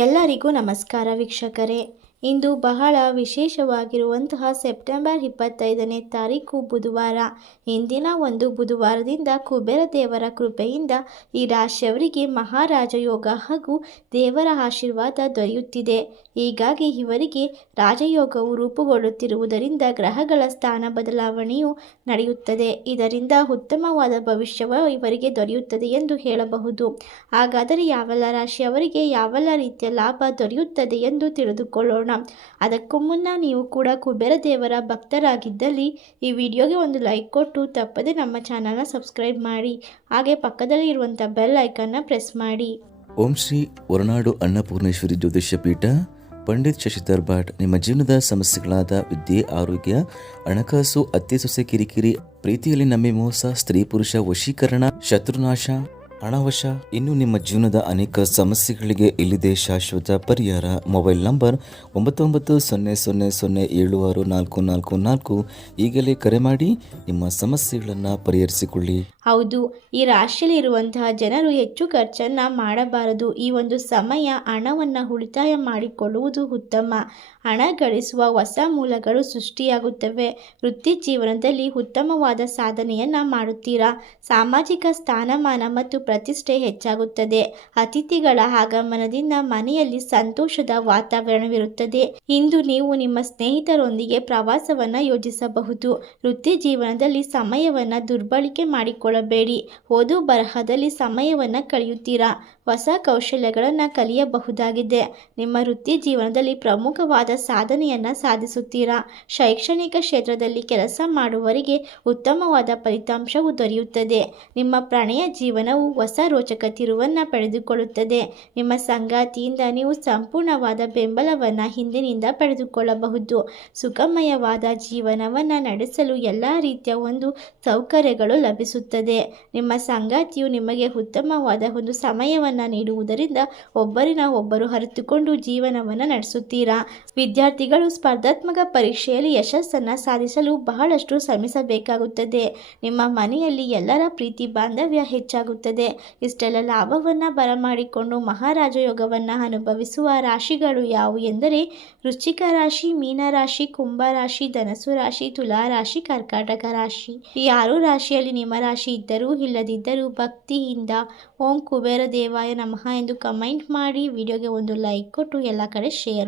ಎಲ್ಲರಿಗೂ ನಮಸ್ಕಾರ ವೀಕ್ಷಕರೇ. ಇಂದು ಬಹಳ ವಿಶೇಷವಾಗಿರುವಂತಹ ಸೆಪ್ಟೆಂಬರ್ 25ನೇ ತಾರೀಕು ಬುಧವಾರ. ಇಂದಿನ ಒಂದು ಬುಧವಾರದಿಂದ ಕುಬೇರ ದೇವರ ಕೃಪೆಯಿಂದ ಈ ರಾಶಿಯವರಿಗೆ ಮಹಾರಾಜ ಯೋಗ ಹಾಗೂ ದೇವರ ಆಶೀರ್ವಾದ ದೊರೆಯುತ್ತಿದೆ. ಹೀಗಾಗಿ ಇವರಿಗೆ ರಾಜಯೋಗವು ರೂಪುಗೊಳ್ಳುತ್ತಿರುವುದರಿಂದ ಗ್ರಹಗಳ ಸ್ಥಾನ ಬದಲಾವಣೆಯು ನಡೆಯುತ್ತದೆ. ಇದರಿಂದ ಉತ್ತಮವಾದ ಭವಿಷ್ಯವು ಇವರಿಗೆ ದೊರೆಯುತ್ತದೆ ಎಂದು ಹೇಳಬಹುದು. ಹಾಗಾದರೆ ಯಾವೆಲ್ಲ ರಾಶಿಯವರಿಗೆ ಯಾವೆಲ್ಲ ರೀತಿಯ ಲಾಭ ದೊರೆಯುತ್ತದೆ ಎಂದು ತಿಳಿದುಕೊಳ್ಳೋಣ. ಅದಕ್ಕೂ ಮುನ್ನ ನೀವು ಕೂಡ ಕುಬೇರ ದೇವರ ಭಕ್ತರಾಗಿದ್ದಲ್ಲಿ ಈ ವಿಡಿಯೋಗೆ ಒಂದು ಲೈಕ್ ಕೊಟ್ಟು ತಪ್ಪದೆ ನಮ್ಮ ಚಾನಲ್ನ ಸಬ್ಸ್ಕ್ರೈಬ್ ಮಾಡಿ. ಹಾಗೆ ಪಕ್ಕದಲ್ಲಿ ಇರುವಂಥ ಬೆಲ್ ಐಕನ್ನ ಪ್ರೆಸ್ ಮಾಡಿ. ಓಂ ಶ್ರೀ ಹೊರನಾಡು ಅನ್ನಪೂರ್ಣೇಶ್ವರಿ ಜ್ಯೋತಿಷ್ಯ ಪೀಠ ಪಂಡಿತ್ ಶಶಿಧರ್ ಭಟ್. ನಿಮ್ಮ ಜೀವನದ ಸಮಸ್ಯೆಗಳಾದ ವಿದ್ಯೆ, ಆರೋಗ್ಯ, ಹಣಕಾಸು, ಅತ್ತೆ ಸೊಸೆ ಕಿರಿಕಿರಿ, ಪ್ರೀತಿಯಲ್ಲಿ ನಂಬಿ ಮೋಸ, ಸ್ತ್ರೀ ಪುರುಷ ವಶೀಕರಣ, ಶತ್ರುನಾಶ, ಹಣವಶ, ಇನ್ನು ನಿಮ್ಮ ಜೀವನದ ಅನೇಕ ಸಮಸ್ಯೆಗಳಿಗೆ ಇಲ್ಲಿದೆ ಶಾಶ್ವತ ಪರಿಹಾರ. Mobile number 9900076444. ಈಗಲೇ ಕರೆ ಮಾಡಿ ನಿಮ್ಮ ಸಮಸ್ಯೆಗಳನ್ನು ಪರಿಹರಿಸಿಕೊಳ್ಳಿ. ಹೌದು, ಈ ರಾಶಿಯಲ್ಲಿ ಇರುವಂತಹ ಜನರು ಹೆಚ್ಚು ಖರ್ಚನ್ನು ಮಾಡಬಾರದು. ಈ ಒಂದು ಸಮಯ ಹಣವನ್ನು ಉಳಿತಾಯ ಮಾಡಿಕೊಳ್ಳುವುದು ಉತ್ತಮ. ಹಣ ಗಳಿಸುವ ಹೊಸ ಮೂಲಗಳು ಸೃಷ್ಟಿಯಾಗುತ್ತವೆ. ವೃತ್ತಿ ಜೀವನದಲ್ಲಿ ಉತ್ತಮವಾದ ಸಾಧನೆಯನ್ನು ಮಾಡುತ್ತೀರಾ. ಸಾಮಾಜಿಕ ಸ್ಥಾನಮಾನ ಮತ್ತು ಪ್ರತಿಷ್ಠೆ ಹೆಚ್ಚಾಗುತ್ತದೆ. ಅತಿಥಿಗಳ ಆಗಮನದಿಂದ ಮನೆಯಲ್ಲಿ ಸಂತೋಷದ ವಾತಾವರಣವಿರುತ್ತದೆ. ಇಂದು ನೀವು ನಿಮ್ಮ ಸ್ನೇಹಿತರೊಂದಿಗೆ ಪ್ರವಾಸವನ್ನು ಯೋಜಿಸಬಹುದು. ವೃತ್ತಿ ಜೀವನದಲ್ಲಿ ಸಮಯವನ್ನು ದುರ್ಬಳಕೆ ಮಾಡಿಕೊಳ್ಳಬೇಡಿ. ಓದು ಬರಹದಲ್ಲಿ ಸಮಯವನ್ನು ಕಳೆಯುತ್ತೀರಾ. ಹೊಸ ಕೌಶಲ್ಯಗಳನ್ನು ಕಲಿಯಬಹುದಾಗಿದೆ. ನಿಮ್ಮ ವೃತ್ತಿ ಜೀವನದಲ್ಲಿ ಪ್ರಮುಖವಾದ ಸಾಧನೆಯನ್ನು ಸಾಧಿಸುತ್ತೀರಾ. ಶೈಕ್ಷಣಿಕ ಕ್ಷೇತ್ರದಲ್ಲಿ ಕೆಲಸ ಮಾಡುವವರಿಗೆ ಉತ್ತಮವಾದ ಫಲಿತಾಂಶವು ದೊರೆಯುತ್ತದೆ. ನಿಮ್ಮ ಪ್ರಣಯ ಜೀವನವು ಹೊಸ ರೋಚಕ ತಿರುವನ್ನು ಪಡೆದುಕೊಳ್ಳುತ್ತದೆ. ನಿಮ್ಮ ಸಂಗಾತಿಯಿಂದ ನೀವು ಸಂಪೂರ್ಣವಾದ ಬೆಂಬಲವನ್ನು ಹಿಂದಿನಿಂದ ಪಡೆದುಕೊಳ್ಳಬಹುದು. ಸುಖಮಯವಾದ ಜೀವನವನ್ನು ನಡೆಸಲು ಎಲ್ಲ ರೀತಿಯ ಒಂದು ಸೌಕರ್ಯಗಳು ಲಭಿಸುತ್ತದೆ. ನಿಮ್ಮ ಸಂಗಾತಿಯು ನಿಮಗೆ ಉತ್ತಮವಾದ ಒಂದು ಸಮಯವನ್ನು ನೀಡುವುದರಿಂದ ಒಬ್ಬರಿನ ಒಬ್ಬರು ಅರಿತುಕೊಂಡು ಜೀವನವನ್ನು ನಡೆಸುತ್ತೀರಾ. ವಿದ್ಯಾರ್ಥಿಗಳು ಸ್ಪರ್ಧಾತ್ಮಕ ಪರೀಕ್ಷೆಯಲ್ಲಿ ಯಶಸ್ಸನ್ನು ಸಾಧಿಸಲು ಬಹಳಷ್ಟು ಶ್ರಮಿಸಬೇಕಾಗುತ್ತದೆ. ನಿಮ್ಮ ಮನೆಯಲ್ಲಿ ಎಲ್ಲರ ಪ್ರೀತಿ ಬಾಂಧವ್ಯ ಹೆಚ್ಚಾಗುತ್ತದೆ. ಇಷ್ಟೆಲ್ಲ ಲಾಭವನ್ನು ಬರಮಾಡಿಕೊಂಡು ಮಹಾರಾಜ ಯೋಗವನ್ನು ಅನುಭವಿಸುವ ರಾಶಿಗಳು ಯಾವುವು ಎಂದರೆ ವೃಶ್ಚಿಕ ರಾಶಿ, ಮೀನ ರಾಶಿ, ಕುಂಭ ರಾಶಿ, ಧನಸ್ಸು ರಾಶಿ, ತುಲಾ ರಾಶಿ, ಕರ್ಕಾಟಕ ರಾಶಿ. ಈ 6 ರಾಶಿಯಲ್ಲಿ ನಿಮ್ಮ ರಾಶಿ ಇದ್ದರೂ ಇಲ್ಲದಿದ್ದರೂ ಭಕ್ತಿಯಿಂದ ಓಂ ಕುಬೇರ ದೇವಾಯ ನಮಃ ಎಂದು ಕಮೆಂಟ್ ಮಾಡಿ. ವಿಡಿಯೋಗೆ ಒಂದು ಲೈಕ್ ಕೊಟ್ಟು ಎಲ್ಲ ಕಡೆ ಶೇರ್